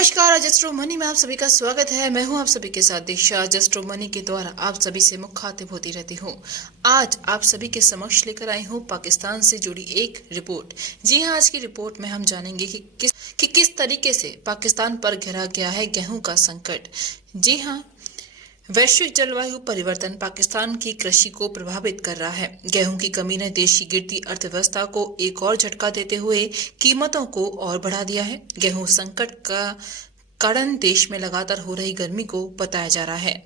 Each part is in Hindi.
नमस्कार, अजस्ट्रो मनी में आप सभी का स्वागत है। मैं हूं आप सभी के साथ दीक्षा। अजस्ट्रो मनी के द्वारा आप सभी से मुखातिब होती रहती हूं। आज आप सभी के समक्ष लेकर आई हूं पाकिस्तान से जुड़ी एक रिपोर्ट। जी हां, आज की रिपोर्ट में हम जानेंगे कि किस तरीके से पाकिस्तान पर घिरा गया है गेहूं का संकट। जी हां, वैश्विक जलवायु परिवर्तन पाकिस्तान की कृषि को प्रभावित कर रहा है। गेहूं की कमी ने देश की गिरती अर्थव्यवस्था को एक और झटका देते हुए कीमतों को और बढ़ा दिया है। गेहूं संकट का कारण देश में लगातार हो रही गर्मी को बताया जा रहा है।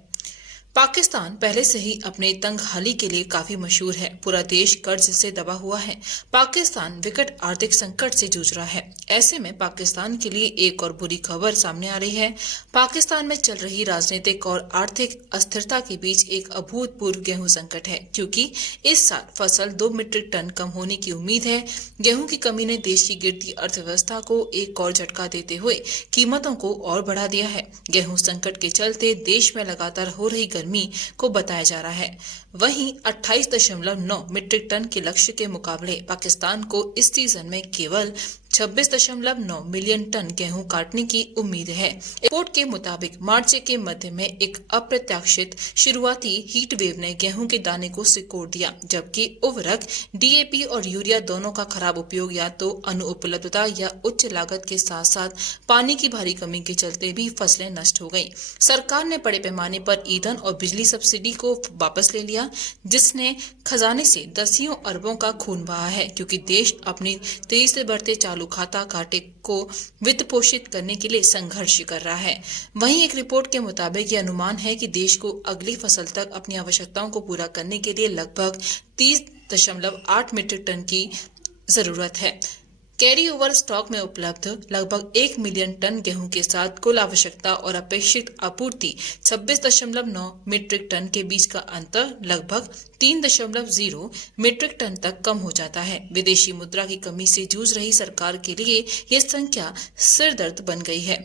पाकिस्तान पहले से ही अपने तंगहाली के लिए काफी मशहूर है। पूरा देश कर्ज से दबा हुआ है। पाकिस्तान विकट आर्थिक संकट से जूझ रहा है। ऐसे में पाकिस्तान के लिए एक और बुरी खबर सामने आ रही है। पाकिस्तान में चल रही राजनीतिक और आर्थिक अस्थिरता के बीच एक अभूतपूर्व गेहूं संकट है, क्योंकि इस साल फसल 2 मीट्रिक टन कम होने की उम्मीद है। गेहूं की कमी ने देश की गिरती अर्थव्यवस्था को एक और झटका देते हुए कीमतों को और बढ़ा दिया है। गेहूं संकट के चलते देश में लगातार हो रही गर्मी को बताया जा रहा है। वहीं 28.9 मीट्रिक टन के लक्ष्य के मुकाबले पाकिस्तान को इस सीजन में केवल 26.9 मिलियन टन गेहूं काटने की उम्मीद है। रिपोर्ट के मुताबिक मार्च के मध्य में एक अप्रत्याशित शुरुआती हीट वेव ने गेहूं के दाने को सिकोड़ दिया, जबकि उर्वरक डीएपी और यूरिया दोनों का खराब उपयोग या तो अनुपलब्धता या उच्च लागत के साथ साथ पानी की भारी कमी के चलते भी फसलें नष्ट हो गयी। सरकार ने बड़े पैमाने पर ईंधन और बिजली सब्सिडी को वापस ले लिया, जिसने खजाने से दसियों अरबों का खून बहा है, क्योंकि देश अपनी तेजी से बढ़ते चालू खाता घाटे को वित्त पोषित करने के लिए संघर्ष कर रहा है। वहीं एक रिपोर्ट के मुताबिक यह अनुमान है कि देश को अगली फसल तक अपनी आवश्यकताओं को पूरा करने के लिए लगभग 30.8 मीट्रिक टन की जरूरत है। कैरी ओवर स्टॉक में उपलब्ध लगभग 1 मिलियन टन गेहूं के साथ कुल आवश्यकता और अपेक्षित आपूर्ति 26.9 मीट्रिक टन के बीच का अंतर लगभग 3.0 मीट्रिक टन तक कम हो जाता है। विदेशी मुद्रा की कमी से जूझ रही सरकार के लिए यह संख्या सिरदर्द बन गई है।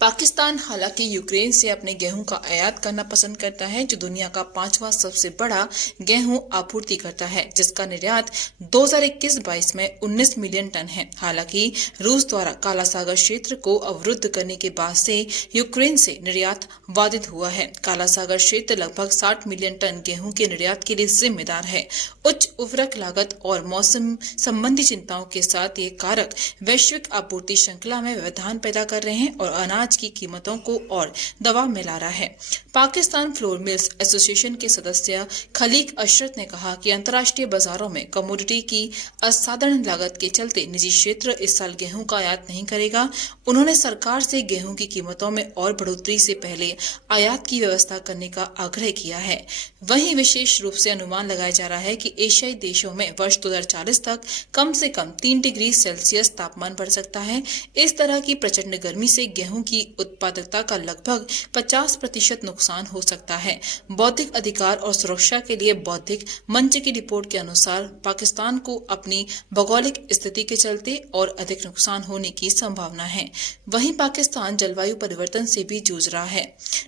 पाकिस्तान हालांकि यूक्रेन से अपने गेहूं का आयात करना पसंद करता है, जो दुनिया का 5वां सबसे बड़ा गेहूं आपूर्ति करता है, जिसका निर्यात 2021-22 में 19 मिलियन टन है। हालांकि रूस द्वारा काला सागर क्षेत्र को अवरुद्ध करने के बाद से यूक्रेन से निर्यात बाधित हुआ है। काला सागर क्षेत्र लगभग 60 मिलियन टन गेहूं के निर्यात के लिए जिम्मेदार है। उच्च उर्वरक लागत और मौसम संबंधी चिंताओं के साथ ये कारक वैश्विक आपूर्ति श्रृंखला में व्यवधान पैदा कर रहे हैं और अनाज की कीमतों को और दबाव में ला रहा है। पाकिस्तान फ्लोर मिल्स एसोसिएशन के सदस्य खलीक अशरत ने कहा कि अंतर्राष्ट्रीय बाजारों में कमोडिटी की असाधारण लागत के चलते निजी क्षेत्र इस साल गेहूं का आयात नहीं करेगा। उन्होंने सरकार से गेहूं की कीमतों में और बढ़ोतरी से पहले आयात की व्यवस्था करने का आग्रह किया है। वहीं विशेष रूप से अनुमान लगाया जा रहा है कि एशियाई देशों में वर्ष 2040 तक कम से कम 3 डिग्री सेल्सियस तापमान बढ़ सकता है। इस तरह की प्रचंड गर्मी से गेहूं की उत्पादकता का लगभग 50% नुकसान हो सकता है। बौद्धिक अधिकार और सुरक्षा के लिए बौद्धिक मंच की रिपोर्ट के अनुसार पाकिस्तान को अपनी भौगोलिक स्थिति के चलते और अधिक नुकसान होने की संभावना है। वहीं पाकिस्तान जलवायु परिवर्तन से भी जूझ रहा है।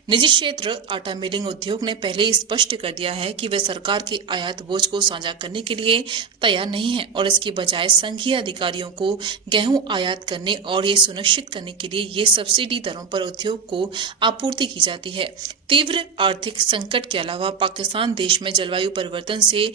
निजी क्षेत्र आटा मिलिंग उद्योग ने पहले ही स्पष्ट कर दिया है कि वे सरकार के आयात बोझ को साझा करने के लिए तैयार नहीं है और इसकी बजाय संघीय अधिकारियों को गेहूं आयात करने और ये सुनिश्चित करने के लिए ये सब्सिडी दरों पर उद्योग को आपूर्ति की जाती है। तीव्र आर्थिक संकट के अलावा पाकिस्तान देश में जलवायु परिवर्तन से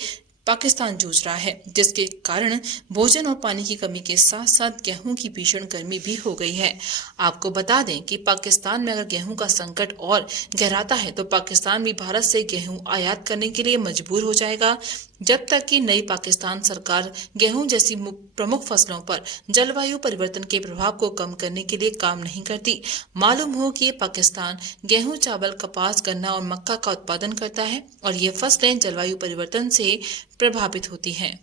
पाकिस्तान जूझ रहा है, जिसके कारण भोजन और पानी की कमी के साथ साथ गेहूं की भीषण गर्मी भी हो गई है। आपको बता दें कि पाकिस्तान में अगर गेहूं का संकट और गहराता है तो पाकिस्तान भी भारत से गेहूं आयात करने के लिए मजबूर हो जाएगा, जब तक कि नई पाकिस्तान सरकार गेहूं जैसी प्रमुख फसलों पर जलवायु परिवर्तन के प्रभाव को कम करने के लिए काम नहीं करती। मालूम हो कि पाकिस्तान गेहूं, चावल, कपास, गन्ना और मक्का का उत्पादन करता है और ये फसलें जलवायु परिवर्तन से प्रभावित होती हैं।